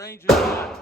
range is hot.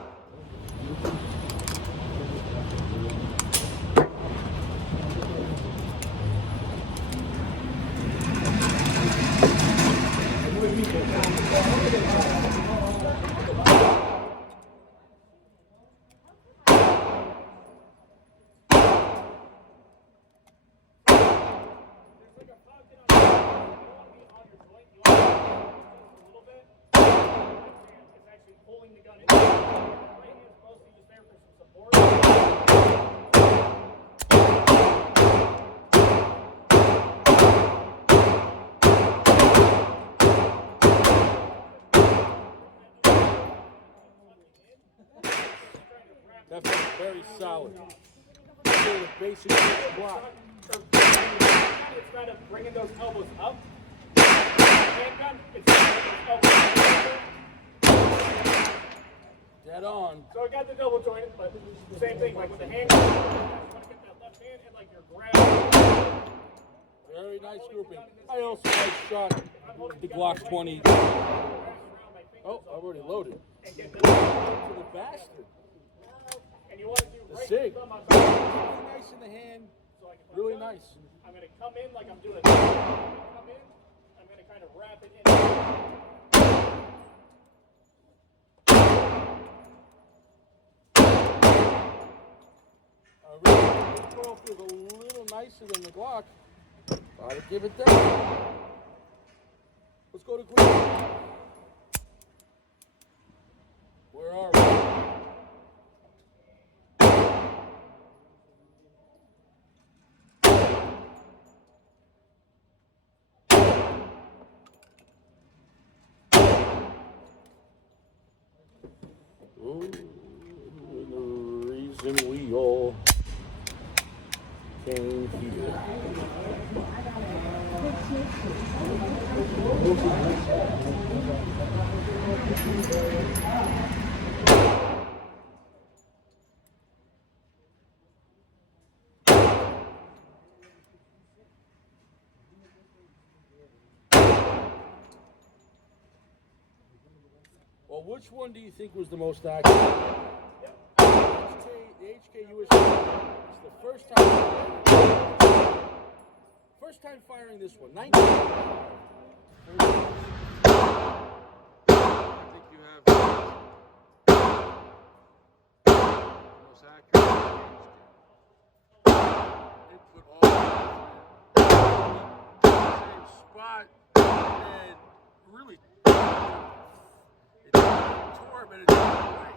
Definitely very solid. The basic block. Instead of bringing those elbows up, handgun, it's Dead on. So I got the double jointed, but same thing, like with the handgun, you want to get that left hand and like your grab. Very nice grouping. I also shot the Glock 20. Oh, I've already loaded. To the bastard. And you want to do the right SIG. thumb on Really nice in the hand. So I can Really nice. I'm going to come in like I'm doing. Come in. I'm going to kind of wrap it in. The 12 feels a little nicer than the Glock. Gotta give it that. Let's go to green. Where are we? Ooh, the reason we all came here. Well, which one do you think was the most accurate? The HK USP. It's the first time firing this one. 19. I think you have the most accurate input all the same spot and really it tore, but it didn't away.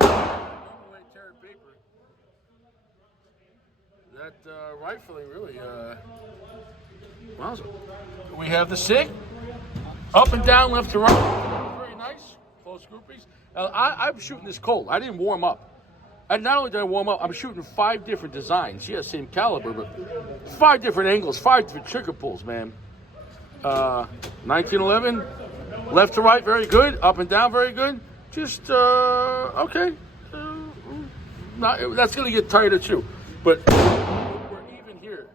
Normal way tearing paper. That rifling really wowza. We have the SIG. Up and down, left to right. Very nice. Close groupies. I'm shooting this cold. I didn't warm up. And not only did I warm up, I'm shooting 5 different designs. Yeah, same caliber, but 5 different angles, 5 different trigger pulls, man. 1911, left to right, very good. Up and down, very good. Just, okay. That's going to get tighter, too. But we're even here.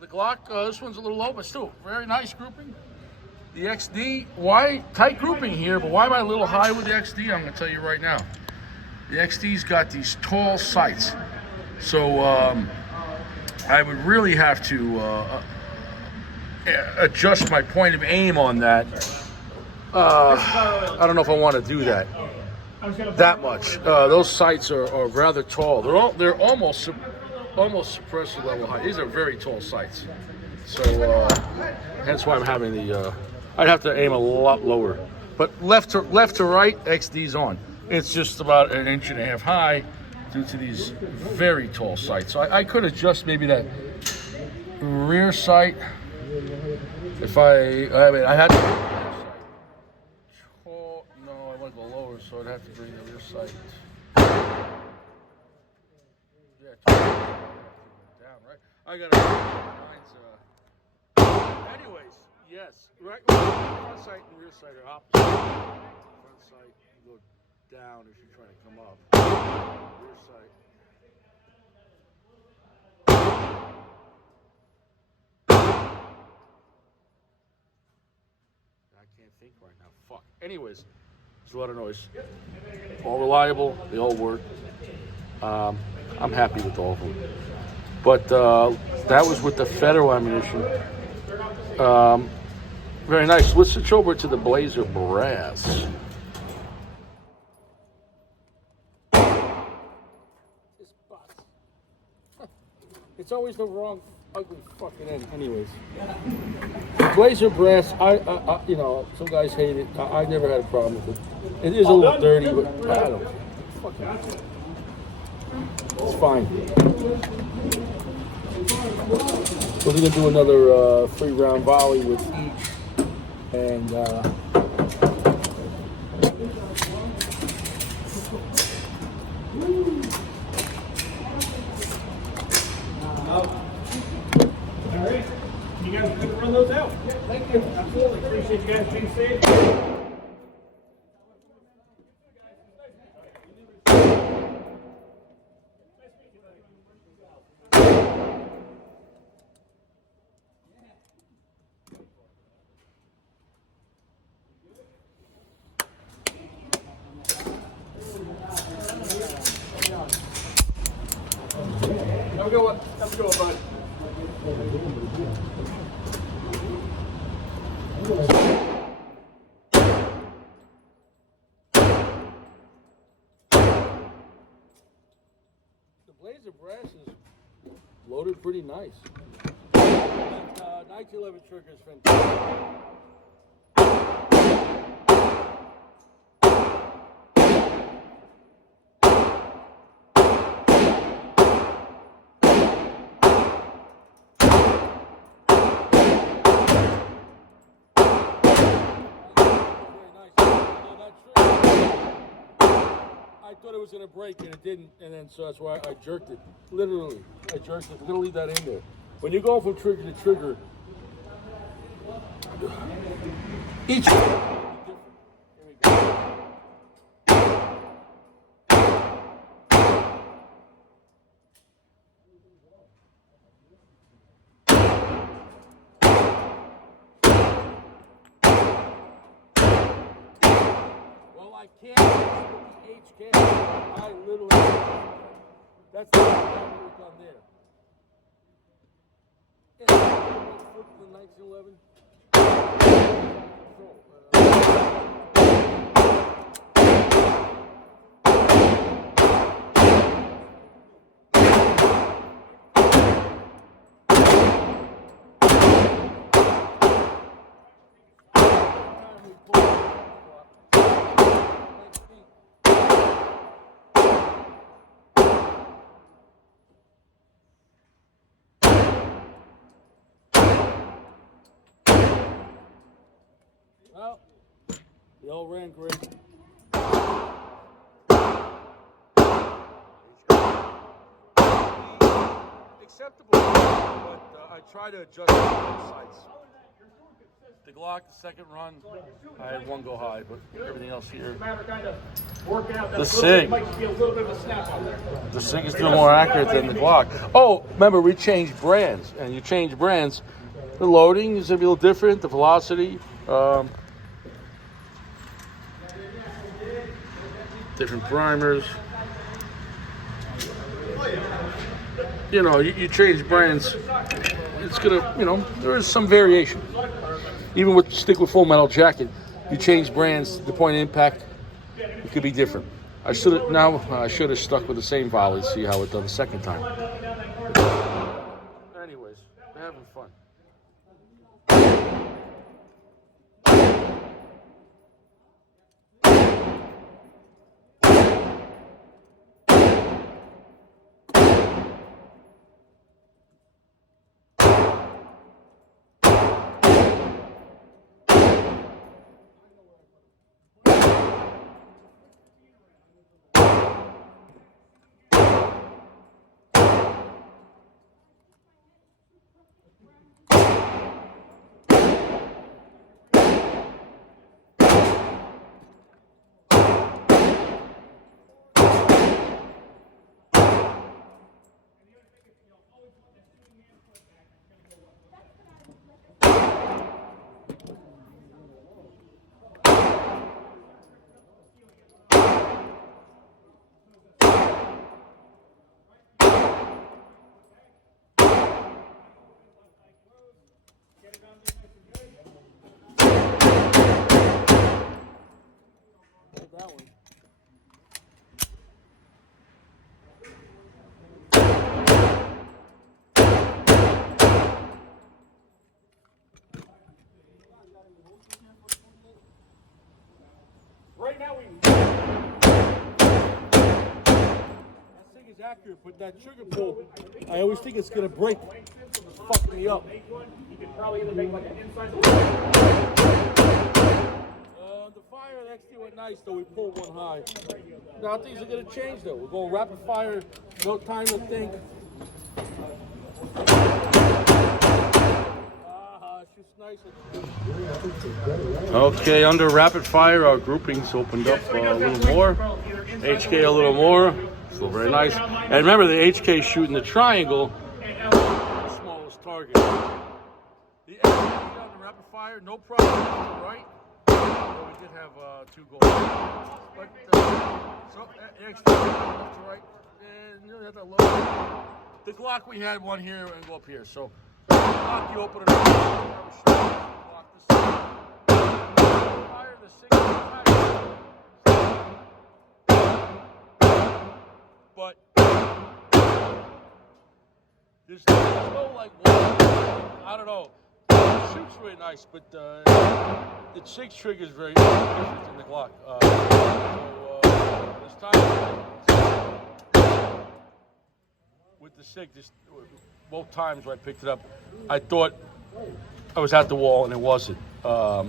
The Glock, this one's a little low, but still, very nice grouping. The XD, why? Tight grouping here, but why am I a little high with the XD? I'm going to tell you right now. The XD's got these tall sights. So I would really have to adjust my point of aim on that. I don't know if I want to do that much. Those sights are rather tall. They're almost suppressor level high. These are very tall sights. So hence why I'm having the. I'd have to aim a lot lower. But left to right, XD's on. It's just about 1.5 inches high due to these very tall sights. So I could adjust maybe that rear sight. If I had to. No, I want to go lower, so I'd have to bring the rear sight. Yeah, down, right? I got anyways, yes, right. Front sight and rear sight are opposite. Front sight, you go down if you're trying to come up. Rear sight. I can't think right now. Fuck. Anyways, There's a lot of noise. All reliable. They all work. I'm happy with all of them. But that was with the federal ammunition. Very nice. Let's switch over to the Blazer brass. It's always the wrong, ugly fucking end, anyways. The Blazer brass, I you know, some guys hate it. I never had a problem with it. It is a little dirty, but I don't. Fucking, it's fine. We're gonna do another 3-round volley with each, and All right. You guys can run those out. Thank you. Absolutely. Appreciate you guys being safe. Have a good one. Have a good one, bud. the Blazer brass is loaded pretty nice. 1911 trigger is fantastic. I thought it was gonna break and it didn't, and then so that's why I jerked it. Literally, I jerked it. We're gonna leave that in there. When you go from trigger to trigger, each different. Here we go. Well, I can't. HK. I literally. That's the work on there. Yeah, the 1911. Well, they all ran great. Acceptable, but I try to adjust both sides. The Glock, the second run, I had one go high, but everything else here. The SIG. The SIG is still more accurate than the Glock. Oh, remember, we changed brands, and you change brands. The loading is going to be a little different, the velocity. Different primers. You know, you change brands, it's gonna, you know, there is some variation. Even with stick with full metal jacket, you change brands, the point of impact, it could be different. I should have stuck with the same volley, see how it done the second time. Anyways, we're having fun. is accurate, but that trigger pull, I always think it's gonna break. Fuck me up. You could probably either make like an inside. The fire actually went nice, though. We pulled one high. Now things are gonna change, though. We're going rapid fire, no time to think. Shoots nice. Okay, under rapid fire, our groupings opened up a little more. HK a little more. Still very nice. And remember, the HK shooting the triangle, the smallest target. The HK on the rapid fire, no problem. Right? Although we did have 2 goals. But so extra left to right. And you have to look. The Glock, we had one here and go up here. So Glock, you open it up. Glock the 6. Fire the 6. But there's no like I don't know. It shoots really nice, but the 6 trigger is very different than the Glock. This time with the 6, both times when I picked it up, I thought I was at the wall, and it wasn't. The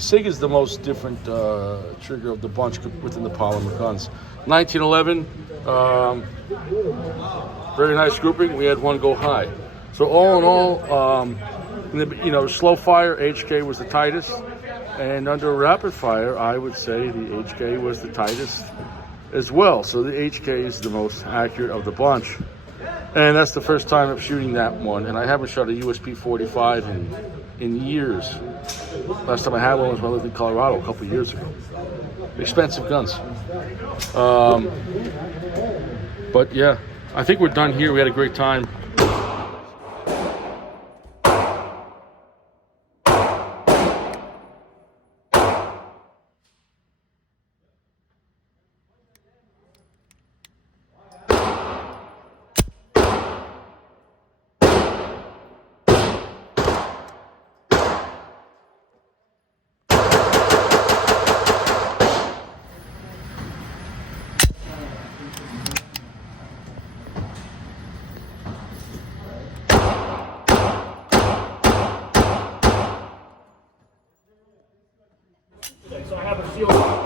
SIG is the most different trigger of the bunch within the polymer guns. 1911, very nice grouping. We had one go high. So all in all, slow fire, HK was the tightest. And under rapid fire, I would say the HK was the tightest as well. So the HK is the most accurate of the bunch. And that's the first time I'm shooting that one. And I haven't shot a USP 45 in years. Last time I had one was when I lived in Colorado a couple of years ago. Expensive guns. But yeah, I think we're done here. We had a great time. So I have a seal.